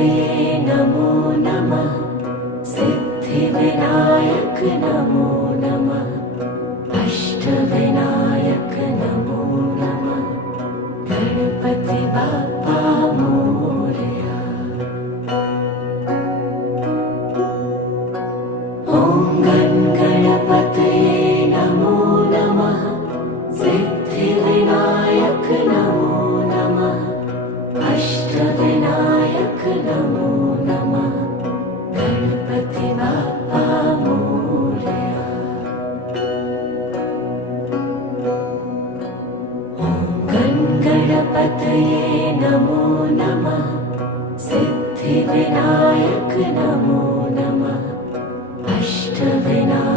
गणपतये नमो नमः। सिद्धिविनायक नमो नमः। अष्टविनायक नमो नमः। गणपति बाप्पा मोरया। ॐ गणपतये नमो नमः। सिद्धिविनायक नमो नमः। अष्टविनायक नमो नमः। गणपति बाप्पा मोरया। ॐ गणपतये नमो नमः। सिद्धिविनायक नमो नमः। अष्टविनायक